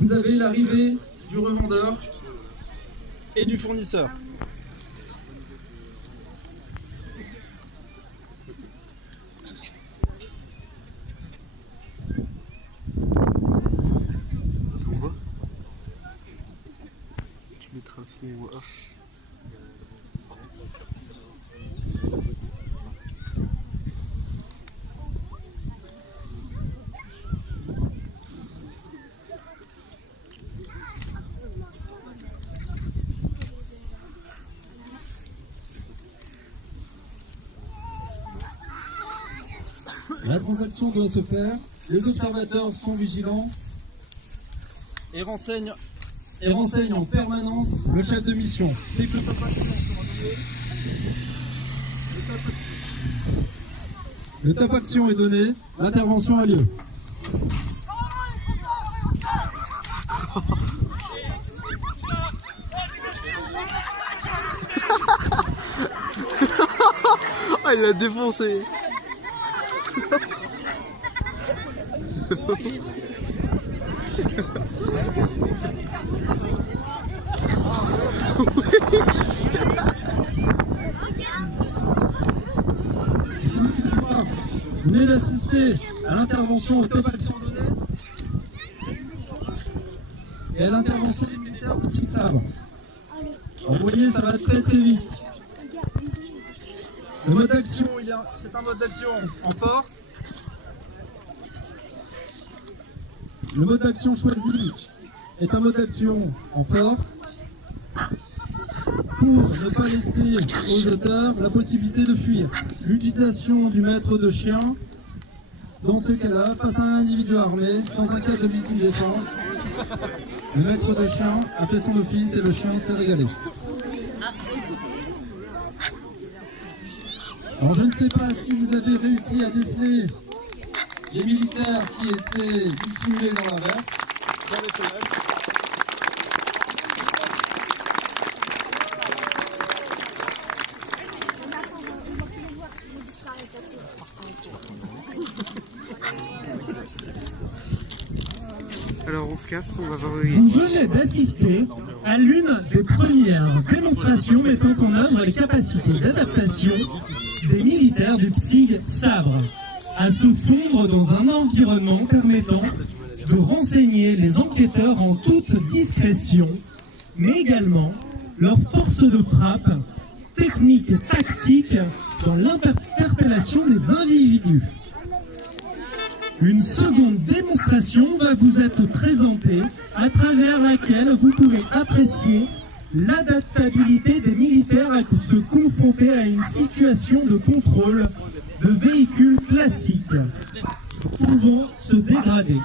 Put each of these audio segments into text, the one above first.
vous avez l'arrivée du revendeur et du fournisseur. Tu mettras le fond off. La transaction doit se faire, les observateurs sont vigilants et renseignent en permanence le chef de mission. Dès que le top action sera donné, le top action est donné, l'intervention a lieu. Ah, il l'a défoncé. Vous venez d'assister à l'intervention au top action donnée et à l'intervention des militaires qui le savent. Vous voyez, ça va très vite. Le mode d'action, c'est un mode d'action en force. Le mode d'action choisi est un mode d'action en force pour ne pas laisser aux auteurs la possibilité de fuir. L'utilisation du maître de chien, dans ce cas-là, face à un individu armé, dans un cas de victime défense, le maître de chien a fait son office et le chien s'est régalé. Alors je ne sais pas si vous avez réussi à déceler les militaires qui étaient dissimulés dans la verte, dans les fenêtres. Alors on se casse, on va voir. Vous venez d'assister à l'une des premières démonstrations mettant en œuvre les capacités d'adaptation des militaires du PSIG Sabre à se fondre dans un environnement permettant de renseigner les enquêteurs en toute discrétion, mais également leur force de frappe, technique et tactique dans l'interpellation des individus. Une seconde démonstration va vous être présentée à travers laquelle vous pourrez apprécier l'adaptabilité des militaires à se confronter à une situation de contrôle de véhicules classiques pouvant se dégrader.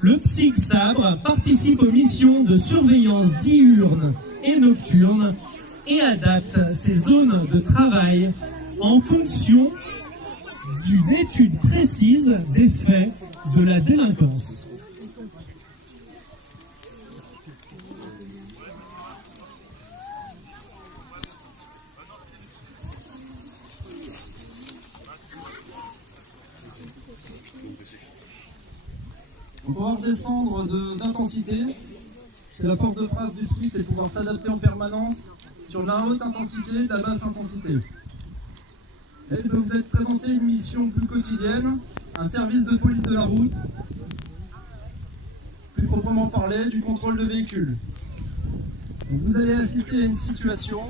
Le PSIG Sabre participe aux missions de surveillance diurne et nocturne et adapte ses zones de travail en fonction d'une étude précise des faits de la délinquance. On peut redescendre d'intensité. C'est la force de frappe du PSIG, c'est de pouvoir s'adapter en permanence sur la haute intensité et de la basse intensité. Et je vais vous être présenté une mission plus quotidienne, un service de police de la route, plus proprement parlé, du contrôle de véhicules. Donc vous allez assister à une situation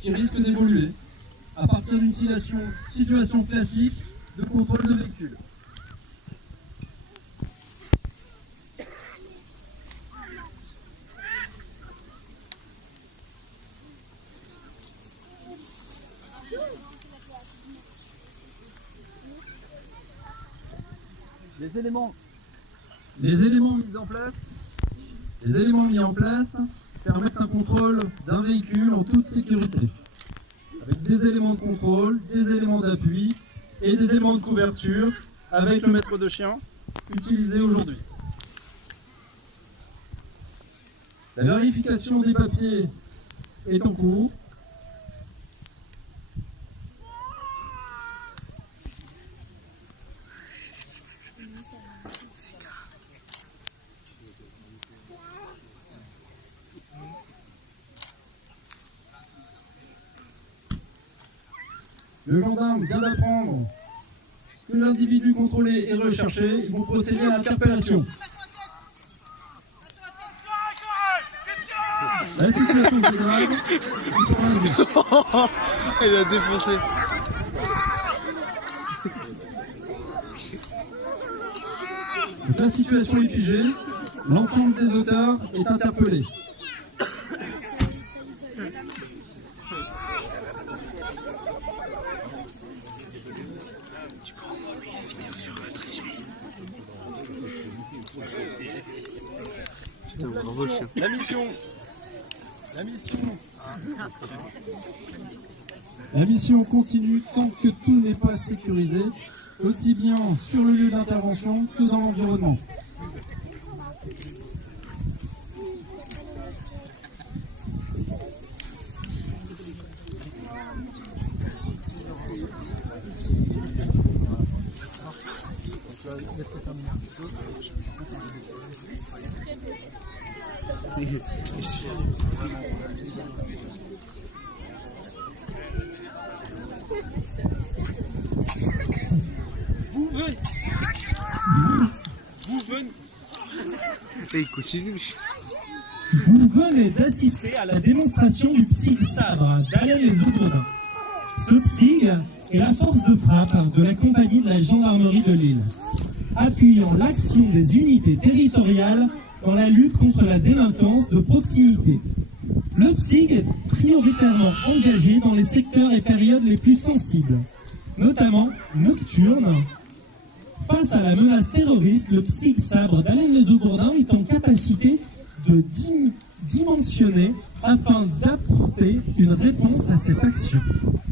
qui risque d'évoluer à partir d'une situation classique de contrôle de véhicules. Les éléments mis en place permettent un contrôle d'un véhicule en toute sécurité, avec des éléments de contrôle, des éléments d'appui et des éléments de couverture avec le maître de chien utilisé aujourd'hui. La vérification des papiers est en cours. Le gendarme vient d'apprendre que l'individu contrôlé est recherché. Ils vont procéder à l'interpellation. La situation se dégrade. Il a défoncé. Donc, la situation est figée. L'ensemble des auteurs est interpellé. Putain, bravo le chien. La mission continue tant que tout n'est pas sécurisé, aussi bien sur le lieu d'intervention que dans l'environnement. Et il continue. Vous venez d'assister à la démonstration du PSIG Sabre d'Alain Les-Aubourdins. Ce PSIG est la force de frappe de la compagnie de la gendarmerie de Lille, appuyant l'action des unités territoriales dans la lutte contre la délinquance de proximité. Le PSIG est prioritairement engagé dans les secteurs et périodes les plus sensibles, notamment nocturnes. Face à la menace terroriste, le PSIG Sabre d'Alain Les-Aubourdins est en capacité de dimensionner afin d'apporter une réponse à cette action.